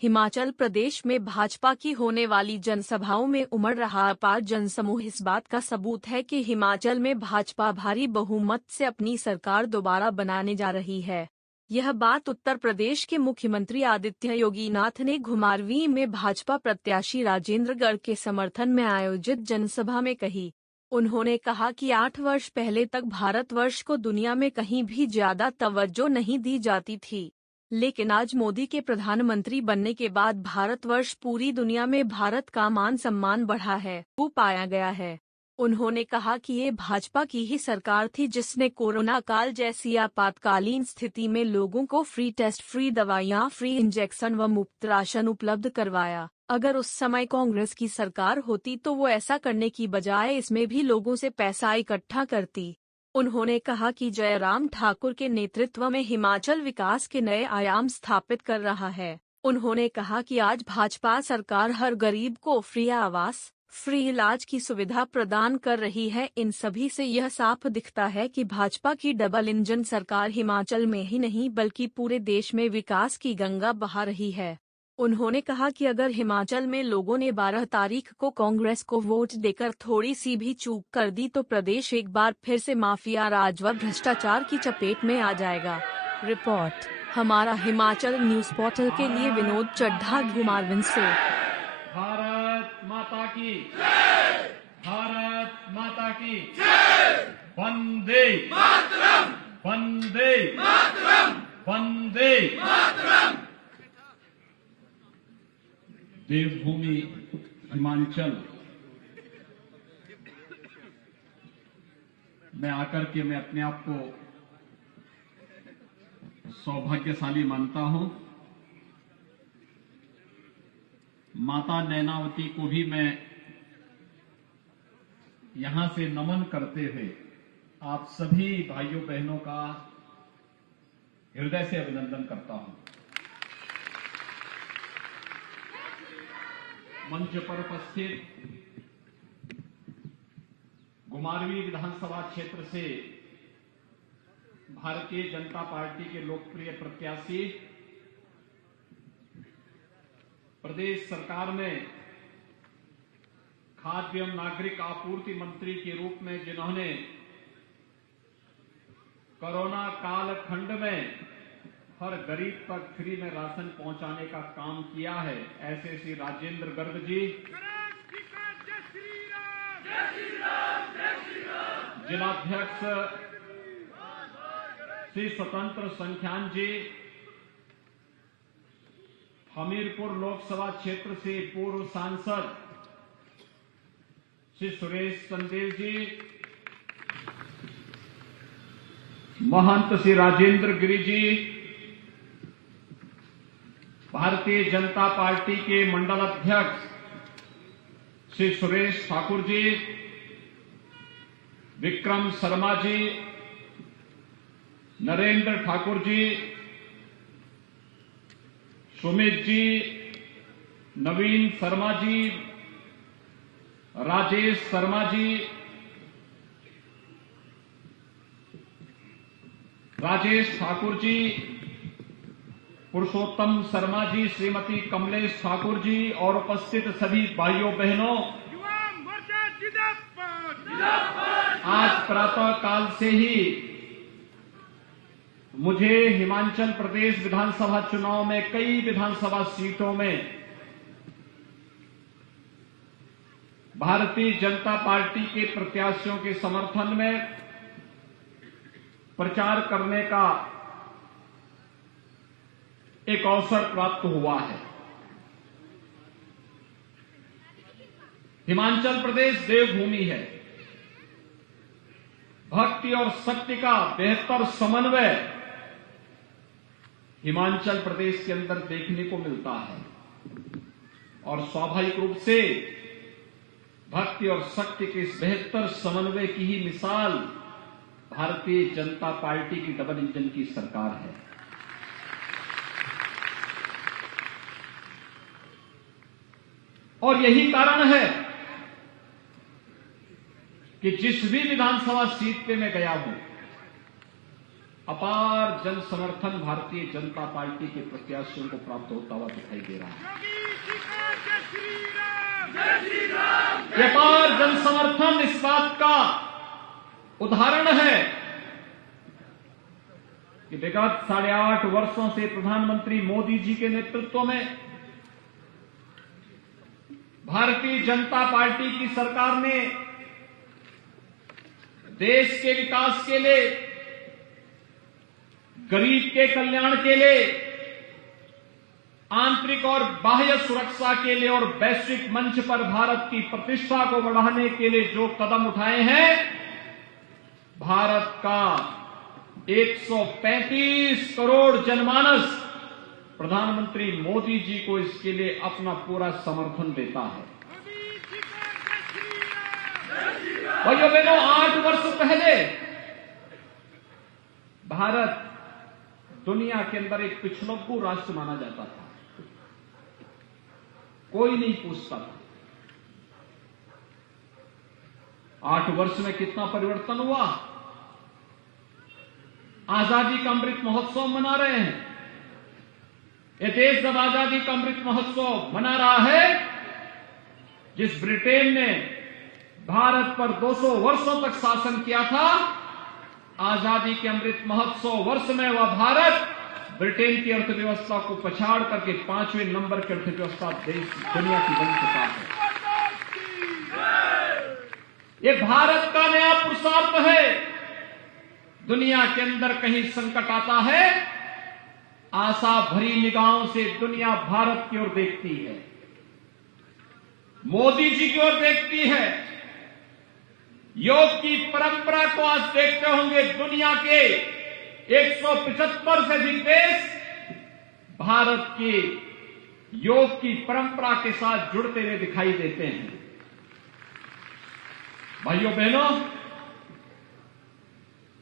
हिमाचल प्रदेश में भाजपा की होने वाली जनसभाओं में उमड़ रहा अपार जनसमूह इस बात का सबूत है कि हिमाचल में भाजपा भारी बहुमत से अपनी सरकार दोबारा बनाने जा रही है। यह बात उत्तर प्रदेश के मुख्यमंत्री आदित्य योगीनाथ ने घुमारवीं में भाजपा प्रत्याशी राजेंद्र गर्ग के समर्थन में आयोजित जनसभा में कही। उन्होंने कहा कि 8 वर्ष पहले तक भारतवर्ष को दुनिया में कहीं भी ज्यादा तवज्जो नहीं दी जाती थी, लेकिन आज मोदी के प्रधानमंत्री बनने के बाद भारतवर्ष पूरी दुनिया में भारत का मान सम्मान बढ़ा है, वो पाया गया है। उन्होंने कहा कि ये भाजपा की ही सरकार थी जिसने कोरोना काल जैसी आपातकालीन स्थिति में लोगों को फ्री टेस्ट, फ्री दवाइयां, फ्री इंजेक्शन व मुफ्त राशन उपलब्ध करवाया। अगर उस समय कांग्रेस की सरकार होती तो वो ऐसा करने की बजाय इसमें भी लोगों से पैसा इकट्ठा करती। उन्होंने कहा कि जयराम ठाकुर के नेतृत्व में हिमाचल विकास के नए आयाम स्थापित कर रहा है। उन्होंने कहा कि आज भाजपा सरकार हर गरीब को फ्री आवास, फ्री इलाज की सुविधा प्रदान कर रही है। इन सभी से यह साफ दिखता है कि भाजपा की डबल इंजन सरकार हिमाचल में ही नहीं बल्कि पूरे देश में विकास की गंगा बहा रही है। उन्होंने कहा कि अगर हिमाचल में लोगों ने 12 तारीख को कांग्रेस को वोट देकर थोड़ी सी भी चूक कर दी तो प्रदेश एक बार फिर से माफिया राज व भ्रष्टाचार की चपेट में आ जाएगा। रिपोर्ट हमारा हिमाचल न्यूज पोर्टल के लिए विनोद चड्ढा, घुमारवीं से। भारत माता की जय! भारत माता की जय! वंदे मातरम! वंदे मातरम! वंदे मातरम! देवभूमि हिमाचल में आकर के मैं अपने आप को सौभाग्यशाली मानता हूं। माता नैनावती को भी मैं यहां से नमन करते हुए आप सभी भाइयों बहनों का हृदय से अभिनंदन करता हूं। मंच पर उपस्थित घुमारवीं विधानसभा क्षेत्र से भारतीय जनता पार्टी के लोकप्रिय प्रत्याशी, प्रदेश सरकार में खाद्य एवं नागरिक आपूर्ति मंत्री के रूप में जिन्होंने कोरोना काल खंड में हर गरीब तक फ्री में राशन पहुंचाने का काम किया है, ऐसे श्री राजेंद्र गर्ग जी, जिलाध्यक्ष श्री स्वतंत्र संख्यान जी, हमीरपुर लोकसभा क्षेत्र से पूर्व सांसद श्री सुरेश चंदेल जी, महंत श्री राजेंद्र गिरी जी, भारतीय जनता पार्टी के मंडल अध्यक्ष श्री सुरेश ठाकुर जी, विक्रम शर्मा जी, नरेंद्र ठाकुर जी, सुमित जी, नवीन शर्मा जी, राजेश शर्मा जी, राजेश ठाकुर जी, पुरुषोत्तम शर्मा जी, श्रीमती कमलेश ठाकुर जी और उपस्थित सभी भाइयों बहनों, आज प्रातः काल से ही मुझे हिमाचल प्रदेश विधानसभा चुनाव में कई विधानसभा सीटों में भारतीय जनता पार्टी के प्रत्याशियों के समर्थन में प्रचार करने का एक अवसर प्राप्त हुआ है। हिमाचल प्रदेश देवभूमि है। भक्ति और शक्ति का बेहतर समन्वय हिमाचल प्रदेश के अंदर देखने को मिलता है और स्वाभाविक रूप से भक्ति और शक्ति के इस बेहतर समन्वय की ही मिसाल भारतीय जनता पार्टी की डबल इंजन की सरकार है। और यही कारण है कि जिस भी विधानसभा सीट पे मैं गया हूं, अपार जन समर्थन भारतीय जनता पार्टी के प्रत्याशियों को प्राप्त होता हुआ दिखाई दे रहा है। ये अपार जन समर्थन इस बात का उदाहरण है कि विगत 8.5 वर्षों से प्रधानमंत्री मोदी जी के नेतृत्व में भारतीय जनता पार्टी की सरकार ने देश के विकास के लिए, गरीब के कल्याण के लिए, आंतरिक और बाह्य सुरक्षा के लिए और वैश्विक मंच पर भारत की प्रतिष्ठा को बढ़ाने के लिए जो कदम उठाए हैं, भारत का 135 करोड़ जनमानस प्रधानमंत्री मोदी जी को इसके लिए अपना पूरा समर्थन देता है। भाइयों बहनों, 8 वर्ष पहले भारत दुनिया के अंदर एक पिछड़ों राष्ट्र माना जाता था, कोई नहीं पूछता था। 8 वर्ष में कितना परिवर्तन हुआ। आजादी का अमृत महोत्सव मना रहे हैं। ये देश जब आजादी का अमृत महोत्सव मना रहा है, जिस ब्रिटेन ने भारत पर 200 वर्षों तक शासन किया था, आजादी के अमृत महोत्सव वर्ष में वह भारत ब्रिटेन की अर्थव्यवस्था को पछाड़ करके 5वें नंबर की अर्थव्यवस्था देश दुनिया की बन चुका है। ये भारत का नया पुरुषार्थ है। दुनिया के अंदर कहीं संकट आता है, आशा भरी निगाहों से दुनिया भारत की ओर देखती है, मोदी जी की ओर देखती है। योग की परंपरा को आज देखते होंगे, दुनिया के 175 से अधिक देश भारत के योग की परंपरा के साथ जुड़ते हुए दिखाई देते हैं। भाइयों बहनों,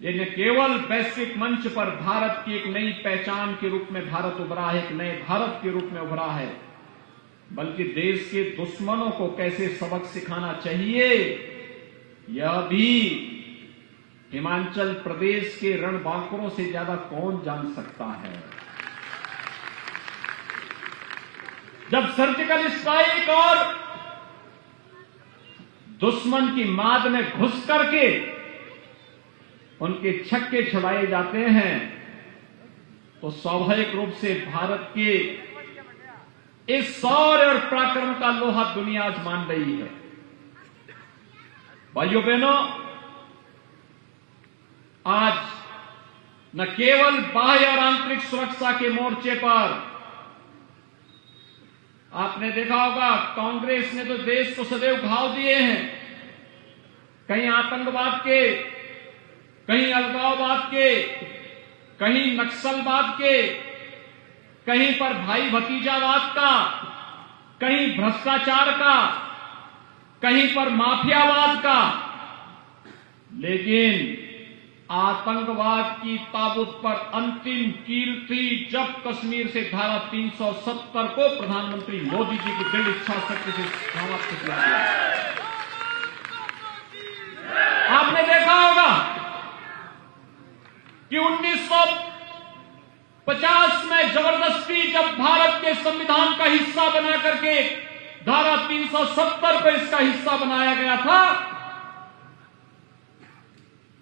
ये न केवल वैश्विक मंच पर भारत की एक नई पहचान के रूप में भारत उभरा है, एक नए भारत के रूप में उभरा है, बल्कि देश के दुश्मनों को कैसे सबक सिखाना चाहिए, यह भी हिमाचल प्रदेश के रणबांकुरों से ज्यादा कौन जान सकता है। जब सर्जिकल स्ट्राइक और दुश्मन की माद में घुस करके उनके छक्के छुड़ाए जाते हैं, तो स्वाभाविक रूप से भारत के इस शौर्य और पराक्रम का लोहा दुनिया आज मान रही है। भाइयों बहनों, आज न केवल बाह्य और आंतरिक सुरक्षा के मोर्चे पर आपने देखा होगा, कांग्रेस ने तो देश को सदैव घाव दिए हैं, कहीं आतंकवाद के, कहीं अलगाववाद के, कहीं नक्सलवाद के, कहीं पर भाई भतीजावाद का, कहीं भ्रष्टाचार का, कहीं पर माफियावाद का। लेकिन आतंकवाद की ताबूत पर अंतिम कील थी जब कश्मीर से धारा 370 को प्रधानमंत्री मोदी जी की दृढ़ इच्छा शक्ति से समाप्त किया गया। आपने देखा होगा कि 1950 में जबरदस्ती जब भारत के संविधान का हिस्सा बना करके धारा 370 को इसका हिस्सा बनाया गया था,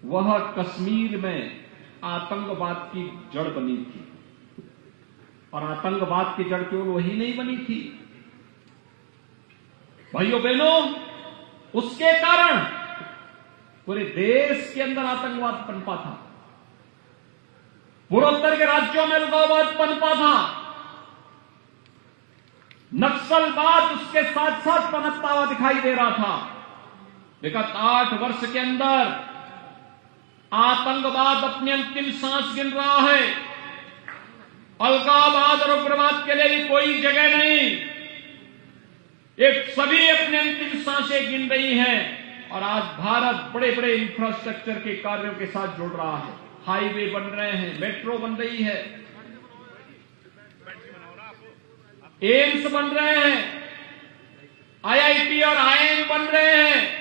वह कश्मीर में आतंकवाद की जड़ बनी थी। और आतंकवाद की जड़ केवल वही नहीं बनी थी भाइयों बहनों, उसके कारण पूरे देश के अंदर आतंकवाद पनपा था, पूर्वोत्तर के राज्यों में अलगाववाद पनपा था, नक्सलवाद उसके साथ साथ पनपता हुआ दिखाई दे रहा था। विगत 8 वर्ष के अंदर आतंकवाद अपनी अंतिम सांस गिन रहा है। अलगाववाद और उग्रवाद के लिए भी कोई जगह नहीं, एक सभी अपनी अंतिम सांसें गिन रही हैं। और आज भारत बड़े बड़े इंफ्रास्ट्रक्चर के कार्यों के साथ जुड़ रहा है, हाईवे बन रहे हैं, मेट्रो बन रही है, एम्स बन रहे हैं, आईआईटी और आईआईएम बन रहे हैं।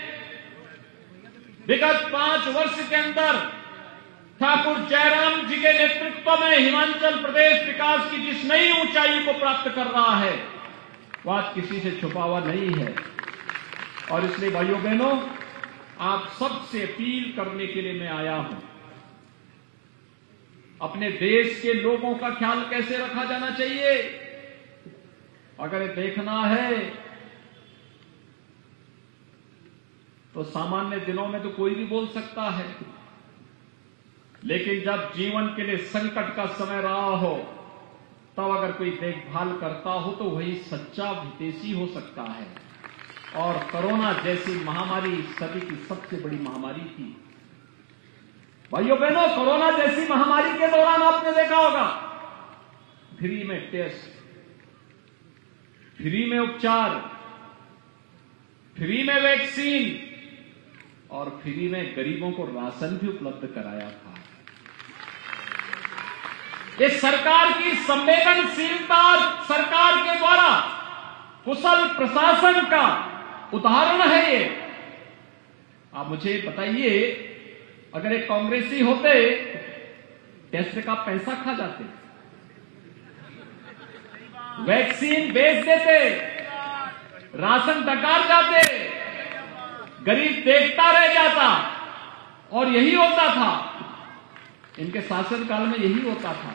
विगत 5 वर्ष के अंदर ठाकुर जयराम जी के नेतृत्व में हिमाचल प्रदेश विकास की जिस नई ऊंचाई को प्राप्त कर रहा है, वो आज किसी से छुपा हुआ नहीं है। और इसलिए भाइयों बहनों, आप सबसे अपील करने के लिए मैं आया हूं, अपने देश के लोगों का ख्याल कैसे रखा जाना चाहिए। अगर ये देखना है तो सामान्य दिनों में तो कोई भी बोल सकता है, लेकिन जब जीवन के लिए संकट का समय रहा हो, तब अगर कोई देखभाल करता हो तो वही सच्चा हितैषी हो सकता है। और कोरोना जैसी महामारी सदी की सबसे बड़ी महामारी थी। भाइयों बहनों, कोरोना जैसी महामारी के दौरान आपने देखा होगा, फ्री में टेस्ट, फ्री में उपचार, फ्री में वैक्सीन और फ्री में गरीबों को राशन भी उपलब्ध कराया था। ये सरकार की संवेदनशीलता, सरकार के द्वारा कुशल प्रशासन का उदाहरण है ये। आप मुझे बताइए, अगर एक कांग्रेसी होते, टेस्ट का पैसा खा जाते, वैक्सीन बेच देते, राशन डकार जाते, गरीब देखता रह जाता, और यही होता था इनके शासनकाल में, यही होता था।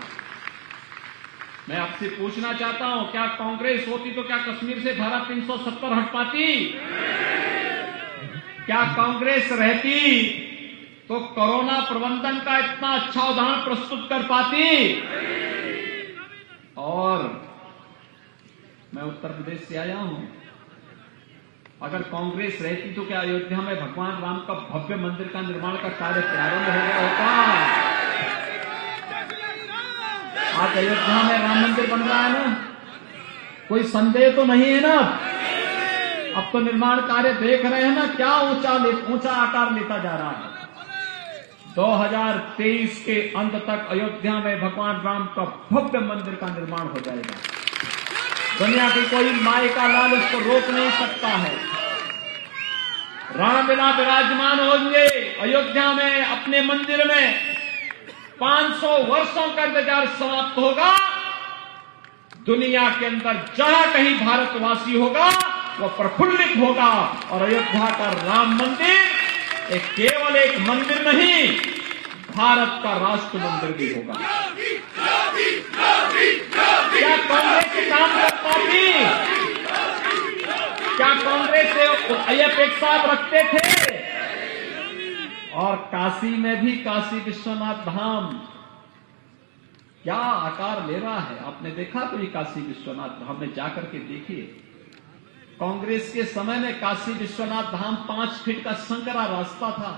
मैं आपसे पूछना चाहता हूं, क्या कांग्रेस होती तो क्या कश्मीर से धारा 370 हट पाती? क्या कांग्रेस रहती तो कोरोना प्रबंधन का इतना अच्छा उदाहरण प्रस्तुत कर पाती? और मैं उत्तर प्रदेश से आया हूं, अगर कांग्रेस रहती तो क्या अयोध्या में भगवान राम का भव्य मंदिर का निर्माण का कार्य प्रारंभ हो गया होता? आज अयोध्या में राम मंदिर बन रहा है ना, कोई संदेह तो नहीं है ना? अब तो निर्माण कार्य देख रहे हैं ना, क्या ऊंचा आकार लेता जा रहा है। 2023 के अंत तक अयोध्या में भगवान राम का भव्य मंदिर का निर्माण हो जाएगा। दुनिया की कोई माई का लाल उसको रोक नहीं सकता है। रामलीला विराजमान होंगे अयोध्या में, अपने मंदिर में। 500 वर्षों का इंतजार समाप्त होगा। दुनिया के अंदर जहां कहीं भारतवासी होगा वो प्रफुल्लित होगा, और अयोध्या का राम मंदिर एक केवल एक मंदिर नहीं, भारत का राष्ट्र मंदिर भी होगा। क्या कांग्रेस काम कर पाती? क्या कांग्रेस ये अपेक्षा रखते थे? और काशी में भी काशी विश्वनाथ धाम क्या आकार ले रहा है, आपने देखा? तो ये काशी विश्वनाथ धाम में जाकर के देखिए। कांग्रेस के समय में काशी विश्वनाथ धाम 5 फीट का संकरा रास्ता था।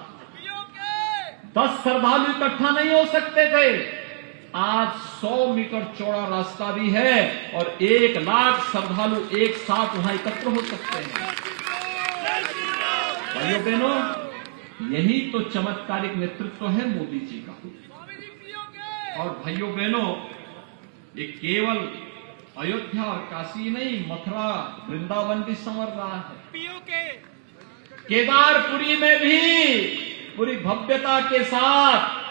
10 श्रद्धालु इकट्ठा नहीं हो सकते थे। आज 100 मीटर चौड़ा रास्ता भी है और 1 लाख श्रद्धालु एक साथ वहां एकत्र हो सकते हैं। भाइयों बहनों, यही तो चमत्कारिक नेतृत्व है मोदी जी का। और भाइयों बहनों, ये केवल अयोध्या और काशी नहीं, मथुरा वृंदावन भी संवर रहा है। केदारपुरी में भी पूरी भव्यता के साथ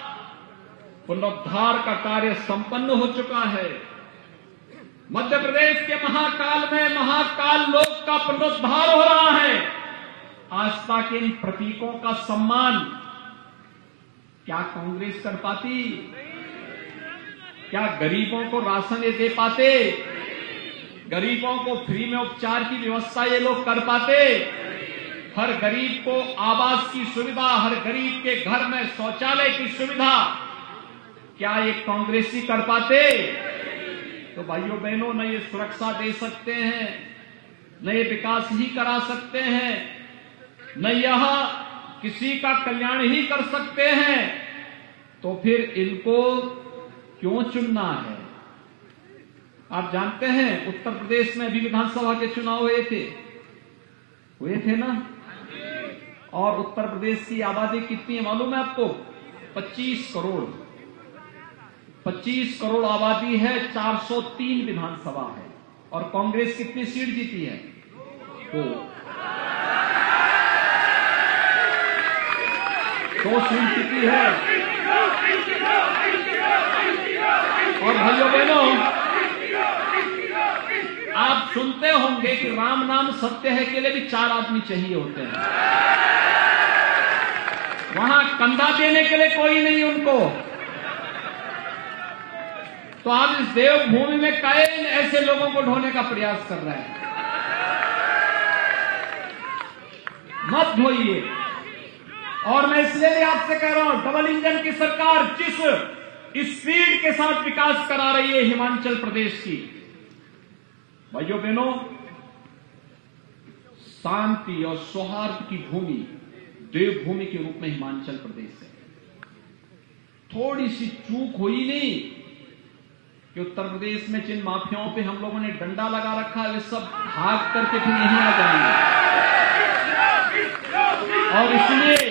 पुनरुद्धार का कार्य संपन्न हो चुका है। मध्य प्रदेश के महाकाल में महाकाल लोक का पुनरुद्धार हो रहा है। आस्था के इन प्रतीकों का सम्मान क्या कांग्रेस कर पाती? क्या गरीबों को राशन ये दे पाते? गरीबों को फ्री में उपचार की व्यवस्था ये लोग कर पाते? हर गरीब को आवास की सुविधा, हर गरीब के घर में शौचालय की सुविधा क्या ये कांग्रेसी कर पाते? तो भाइयों बहनों, न ये सुरक्षा दे सकते हैं, न ये विकास ही करा सकते हैं, न यह किसी का कल्याण ही कर सकते हैं, तो फिर इनको क्यों चुनना है? आप जानते हैं उत्तर प्रदेश में अभी विधानसभा के चुनाव हुए थे ना? और उत्तर प्रदेश की आबादी कितनी है मालूम है आपको? 25 करोड़। 25 करोड़ आबादी है, 403 विधानसभा है। और कांग्रेस कितनी सीट जीती है? 2 सीट जीती है। और भाइयों बहनों, आप सुनते होंगे कि राम नाम सत्य है के लिए भी 4 आदमी चाहिए होते हैं। वहां कंधा देने के लिए कोई नहीं उनको। तो आज इस देवभूमि में कैन ऐसे लोगों को ढोने का प्रयास कर रहा है। मत ढोइए। और मैं इसलिए भी आपसे कह रहा हूं, डबल इंजन की सरकार जिस स्पीड के साथ विकास करा रही है हिमाचल प्रदेश की, भाइयों बहनों, शांति और सौहार्द की भूमि, देवभूमि के रूप में हिमाचल प्रदेश है। थोड़ी सी चूक हुई नहीं कि उत्तर प्रदेश में जिन माफियाओं पे हम लोगों ने डंडा लगा रखा है, वे सब भाग करके फिर यहीं आ जाएंगे। और इसलिए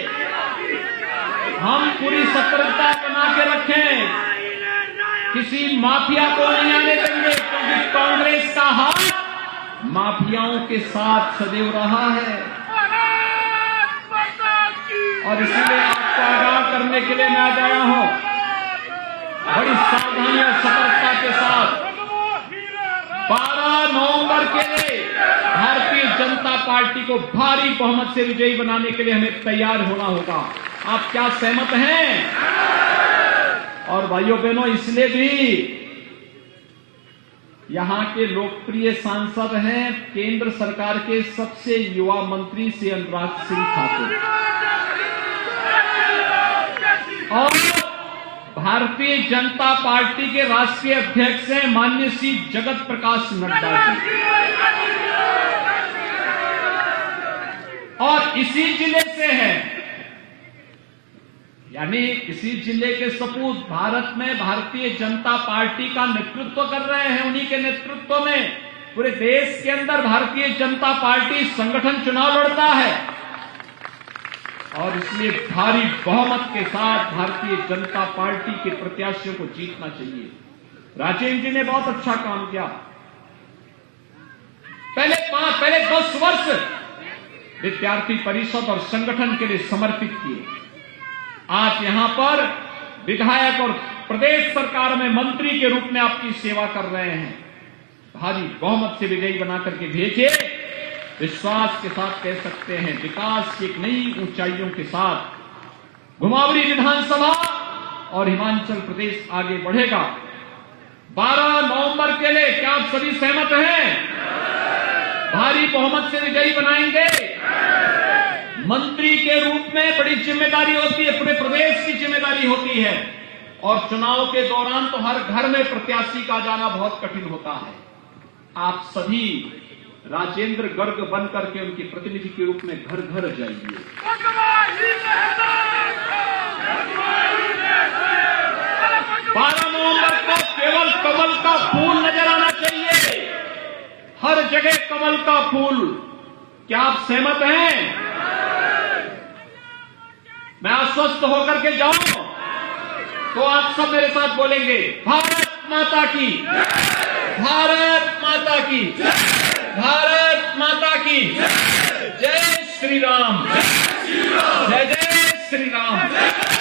हम पूरी सतर्कता बना के रखें, किसी माफिया को नहीं आने देंगे, क्योंकि कांग्रेस का हाथ माफियाओं के साथ सदैव रहा है। और इसलिए आपको आगाह करने के लिए मैं आज आया हूं, बड़ी सावधानी और सतर्कता के साथ 12 नवंबर के लिए भारतीय जनता पार्टी को भारी बहुमत से विजयी बनाने के लिए हमें तैयार होना होगा। आप क्या सहमत हैं? और भाइयों बहनों, इसलिए भी यहां के लोकप्रिय सांसद हैं केंद्र सरकार के सबसे युवा मंत्री श्री अनुराग सिंह ठाकुर और भारतीय जनता पार्टी के राष्ट्रीय अध्यक्ष हैं माननीय श्री जगत प्रकाश नड्डा जी। और इसी जिले से है, यानी इसी जिले के सपूत भारत में भारतीय जनता पार्टी का नेतृत्व कर रहे हैं। उन्हीं के नेतृत्व में पूरे देश के अंदर भारतीय जनता पार्टी संगठन चुनाव लड़ता है। और इसलिए भारी बहुमत के साथ भारतीय जनता पार्टी के प्रत्याशियों को जीतना चाहिए। राजेंद्र जी ने बहुत अच्छा काम किया। पहले 10 वर्ष विद्यार्थी परिषद और संगठन के लिए समर्पित किए। आज यहां पर विधायक और प्रदेश सरकार में मंत्री के रूप में आपकी सेवा कर रहे हैं। भारी बहुमत से विजयी बना करके भेजे। विश्वास के साथ कह सकते हैं, विकास की एक नई ऊंचाइयों के साथ घुमावरी विधानसभा और हिमाचल प्रदेश आगे बढ़ेगा। 12 नवंबर के लिए क्या आप सभी सहमत हैं? भारी बहुमत से विजयी बनाएंगे। मंत्री के रूप में बड़ी जिम्मेदारी होती है, पूरे प्रदेश की जिम्मेदारी होती है। और चुनाव के दौरान तो हर घर में प्रत्याशी का जाना बहुत कठिन होता है। आप सभी राजेंद्र गर्ग बन करके उनके प्रतिनिधि के रूप में घर घर जाइए। 12 नवंबर को केवल कमल का फूल नजर आना चाहिए, हर जगह कमल का फूल। क्या आप सहमत हैं? मैं आश्वस्त होकर के जाऊं तो आप सब मेरे साथ बोलेंगे, भारत माता की, भारत माता की, भारत माता की, जय श्री राम, जय जय श्री राम।